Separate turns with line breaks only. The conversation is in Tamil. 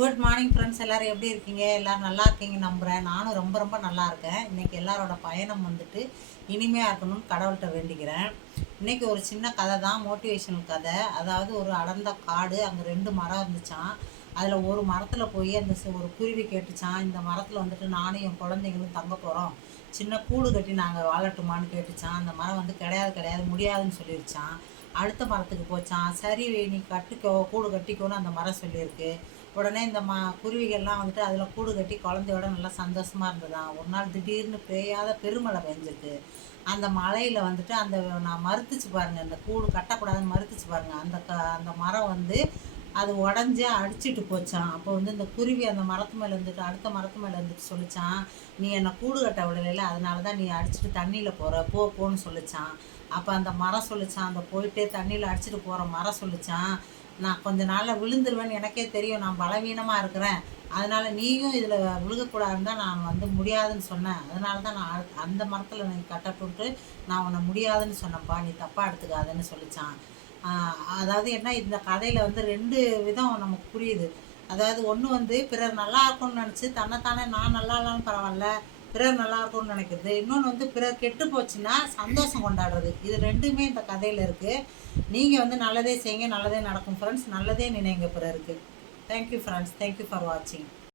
குட் மார்னிங் ஃப்ரெண்ட்ஸ் எல்லாரும் எப்படி இருக்கீங்க? எல்லாரும் நல்லா இருக்கீங்க நம்புகிறேன் நானும் ரொம்ப ரொம்ப நல்லா இருக்கேன். இன்றைக்கி எல்லாரோட பயணம் வந்துட்டு இனிமையாக இருக்கணும்னு கடவுள்கிட்ட வேண்டிக்கிறேன். இன்றைக்கி ஒரு சின்ன கதை தான் மோட்டிவேஷனல் கதை. அதாவது ஒரு அடர்ந்த காடு அங்கே ரெண்டு மரம் இருந்துச்சான் அதில் ஒரு மரத்தில் போய் அந்த ஒரு குருவி கேட்டுச்சான் இந்த மரத்தில் வந்துட்டு நானும் என் குழந்தைங்களும் தங்க போகிறோம் சின்ன கூடு கட்டி நாங்கள் வாழட்டுமான்னு கேட்டுச்சான் அந்த மரம் வந்து கிடையாது கிடையாது முடியாதுன்னு சொல்லிருச்சான் அடுத்த மரத்துக்கு போச்சான் சரி நீ கட்டிக்கோ கூடு கட்டிக்கோன்னு அந்த மரம் சொல்லியிருக்கு. உடனே இந்த ம குருவிகள்லாம் வந்துட்டு அதில் கூடு கட்டி குழந்தையோட நல்லா சந்தோஷமாக இருந்ததான் ஒரு நாள் திடீர்னு பெய்யாத பெருமழை பெஞ்சிருக்கு. அந்த மலையில் வந்துட்டு அந்த நான் மறுத்துச்சு பாருங்கள் அந்த கூடு கட்டக்கூடாதுன்னு மறுத்துச்சு பாருங்கள் அந்த க அந்த மரம் வந்து அது உடஞ்சி அடிச்சிட்டு போச்சான் அப்போ வந்து இந்த குருவி அந்த மரத்து மேலே இருந்துட்டு அடுத்த மரத்து மேலே இருந்துட்டு சொல்லிச்சான் நீ என்னை கூடு கட்ட விடலையில அதனால தான் நீ அடிச்சிட்டு தண்ணியில் போகிற போ போன்னு சொல்லிச்சான் அப்போ அந்த மரம் சொல்லிச்சான் அந்த போயிட்டே தண்ணியில் அடிச்சிட்டு போகிற மரம் சொல்லிச்சான் நான் கொஞ்ச நாளில் விழுந்துருவேன்னு எனக்கே தெரியும் நான் பலவீனமாக இருக்கிறேன். அதனால் நீயும் இதில் விழுகக்கூடாதுன்னு தான் நான் வந்து முடியாதுன்னு சொன்னேன். அதனால தான் நான் அந்த மரத்தில் நீ கட்டப்பட்டு நான் உன்னை முடியாதுன்னு சொன்னேன்ப்பா நீ தப்பாக எடுத்துக்காதன்னு சொல்லிச்சான் அதாவது என்ன இந்த கதையில் வந்து ரெண்டு விதம் நமக்கு புரியுது. அதாவது ஒன்று வந்து பிறர் நல்லா இருக்கும்னு நினச்சி தன்னைத்தானே நான் நல்லா இல்லைன்னு பரவாயில்ல பிறர் நல்லா இருக்கும்னு நினைக்கிறது. இன்னொன்று வந்து பிறர் கெட்டு போச்சுன்னா சந்தோஷம் கொண்டாடுறது. இது ரெண்டுமே இந்த கதையில் இருக்குது நீங்கள் வந்து நல்லதே செய்யுங்க நல்லதே நடக்கும் ஃப்ரெண்ட்ஸ் நல்லதே நினைங்க பிறருக்கு. தேங்க்யூ ஃப்ரெண்ட்ஸ் தேங்க்யூ ஃபார் வாட்சிங்